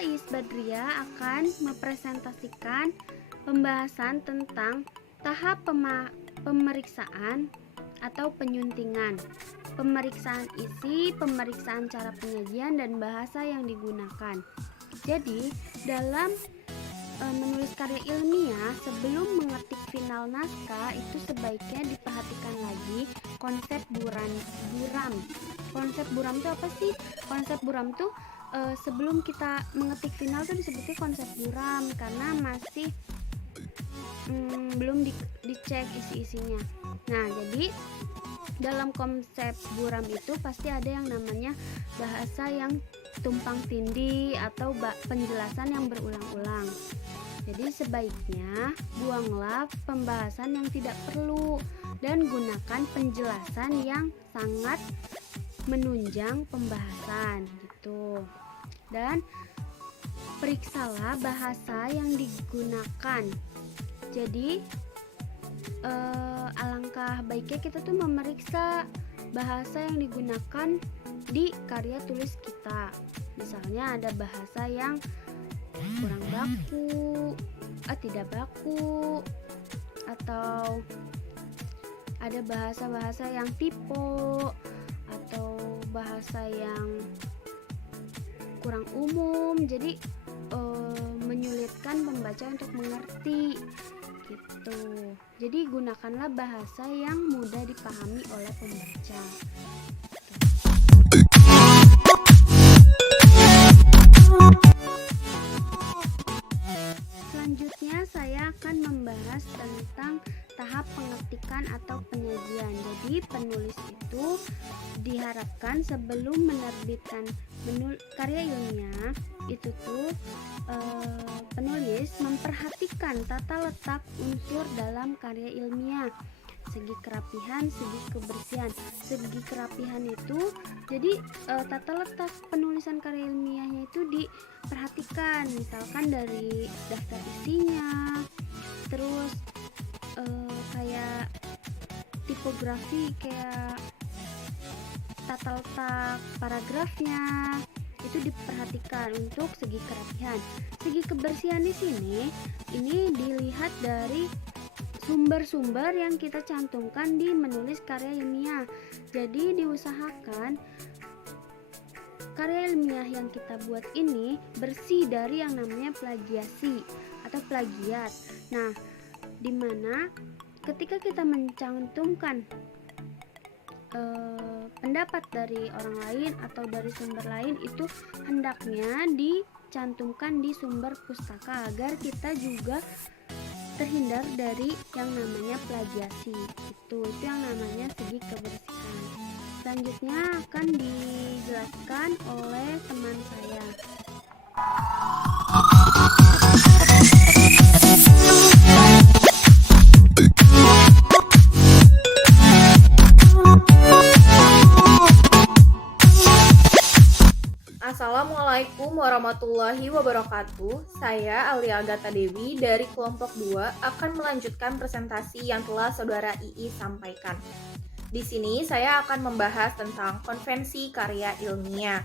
Saya Is Badria akan mempresentasikan pembahasan tentang tahap pemeriksaan atau penyuntingan, pemeriksaan isi, pemeriksaan cara penyajian, dan bahasa yang digunakan. Jadi, dalam menulis karya ilmiah, sebelum mengetik final naskah, itu sebaiknya diperhatikan lagi konsep buram. Konsep buram itu apa sih? Konsep buram itu sebelum kita mengetik final tuh disebutnya konsep buram karena masih belum dicek isi-isinya. Nah, jadi dalam konsep buram itu pasti ada yang namanya bahasa yang tumpang tindih atau penjelasan yang berulang-ulang. Jadi sebaiknya buanglah pembahasan yang tidak perlu dan gunakan penjelasan yang sangat menunjang pembahasan gitu. Dan periksalah bahasa yang digunakan. Jadi alangkah baiknya kita tuh memeriksa bahasa yang digunakan di karya tulis kita. Misalnya ada bahasa yang kurang baku, tidak baku, atau ada bahasa-bahasa yang typo, atau bahasa yang kurang umum, jadi menyulitkan pembaca untuk mengerti gitu. Jadi gunakanlah bahasa yang mudah dipahami oleh pembaca. Selanjutnya saya akan membahas tentang tahap pengetikan atau penyajian. Jadi penulis itu diharapkan sebelum menerbitkan karya ilmiah itu tuh penulis memperhatikan tata letak unsur dalam karya ilmiah, segi kerapihan, segi kebersihan. Segi kerapihan itu jadi tata letak penulisan karya ilmiahnya itu diperhatikan, misalkan dari daftar isinya, terus kayak tipografi, kayak tata letak paragrafnya itu diperhatikan untuk segi kerapihan. Segi kebersihan di sini ini dilihat dari sumber-sumber yang kita cantumkan di menulis karya ilmiah. Jadi diusahakan karya ilmiah yang kita buat ini bersih dari yang namanya plagiasi atau plagiat. Nah, dimana ketika kita mencantumkan pendapat dari orang lain atau dari sumber lain, itu hendaknya dicantumkan di sumber pustaka agar kita juga terhindar dari yang namanya plagiasi. Itu yang namanya segi kebersihan. Selanjutnya akan dijelaskan oleh teman saya. Assalamualaikum warahmatullahi wabarakatuh. Saya Alia Agatha Dewi dari kelompok 2 akan melanjutkan presentasi yang telah saudara II sampaikan. Di sini saya akan membahas tentang konvensi karya ilmiah.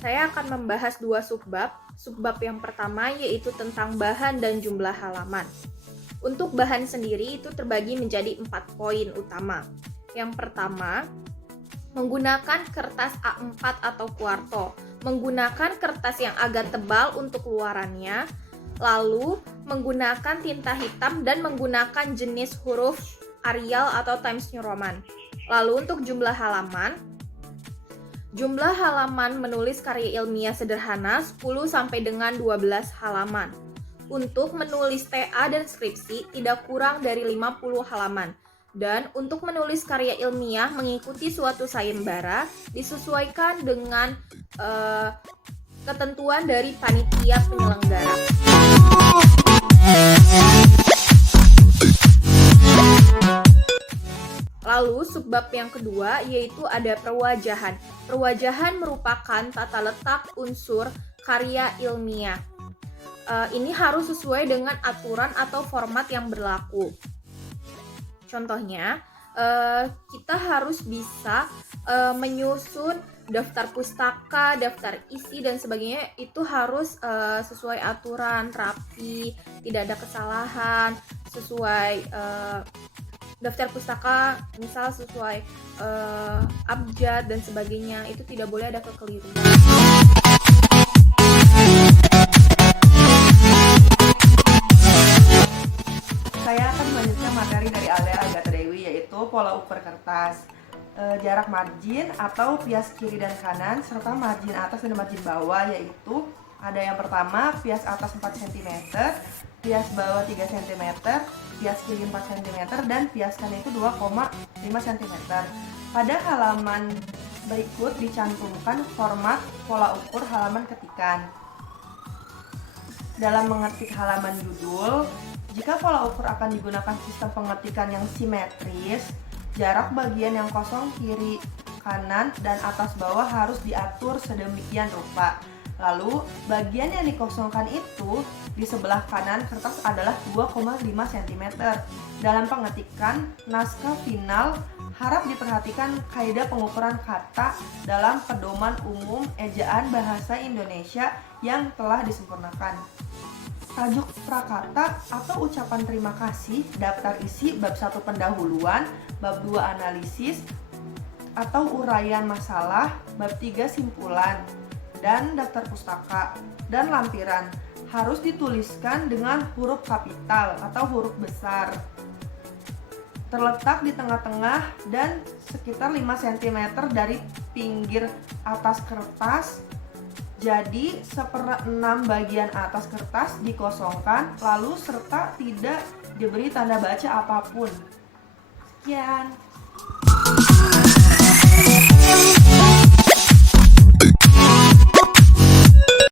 Saya akan membahas 2 subbab. Subbab yang pertama yaitu tentang bahan dan jumlah halaman. Untuk bahan sendiri itu terbagi menjadi 4 poin utama. Yang pertama, menggunakan kertas A4 atau kuarto, menggunakan kertas yang agak tebal untuk luarannya, lalu menggunakan tinta hitam dan menggunakan jenis huruf Arial atau Times New Roman. Lalu untuk jumlah halaman menulis karya ilmiah sederhana 10 sampai dengan 12 halaman. Untuk menulis TA dan skripsi tidak kurang dari 50 halaman. Dan untuk menulis karya ilmiah mengikuti suatu sayembara disesuaikan dengan ketentuan dari panitia penyelenggara. Lalu subbab yang kedua yaitu ada perwajahan. Perwajahan merupakan tata letak unsur karya ilmiah. Ini harus sesuai dengan aturan atau format yang berlaku. Contohnya, kita harus bisa menyusun daftar pustaka, daftar isi dan sebagainya itu harus sesuai aturan, rapi, tidak ada kesalahan, sesuai daftar pustaka misal sesuai abjad dan sebagainya, itu tidak boleh ada kekeliruan. Saya akan melanjutkan materi dari Alia Agatha Dewi, yaitu pola ukur kertas, jarak margin atau pias kiri dan kanan, serta margin atas dan margin bawah, yaitu ada yang pertama pias atas 4 cm, pias bawah 3 cm, pias kiri 4 cm, dan pias kanan itu 2,5 cm. Pada halaman berikut dicantumkan format pola ukur halaman ketikan. Dalam mengetik halaman judul, jika pola ukur akan digunakan sistem pengetikan yang simetris, jarak bagian yang kosong kiri, kanan, dan atas bawah harus diatur sedemikian rupa. Lalu, bagian yang dikosongkan itu di sebelah kanan kertas adalah 2,5 cm. Dalam pengetikan naskah final, harap diperhatikan kaidah pengukuran kata dalam Pedoman Umum Ejaan Bahasa Indonesia yang telah disempurnakan. Tajuk prakata atau ucapan terima kasih, daftar isi bab 1 pendahuluan, bab 2 analisis atau uraian masalah, bab 3 simpulan, dan daftar pustaka dan lampiran harus dituliskan dengan huruf kapital atau huruf besar. Terletak di tengah-tengah dan sekitar 5 cm dari pinggir atas kertas. Jadi 1/6 bagian atas kertas dikosongkan, lalu serta tidak diberi tanda baca apapun. Sekian.